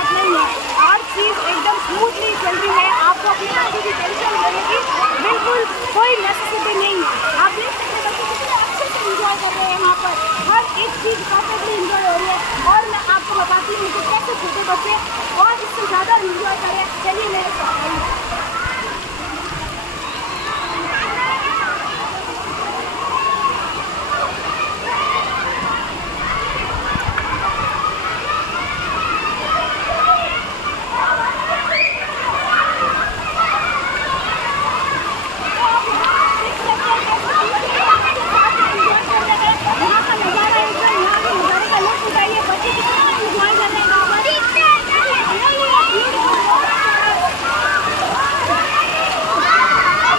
बात नहीं है, हर चीज़ एकदम स्मूथली चल रही है। आपको अपनी बच्चे की टेंशन लेने की बिल्कुल कोई नेसेसिटी नहीं है। आप देख सकते हैं बच्चे कितने अच्छे से इंजॉय कर रहे हैं, यहाँ पर हर एक चीज़ परफेक्टली इंजॉय हो रही है। और मैं आपको बताती हूँ कि कैसे छोटे बच्चे और इससे ज़्यादा इंजॉय करें। चलिए मेरे साथ।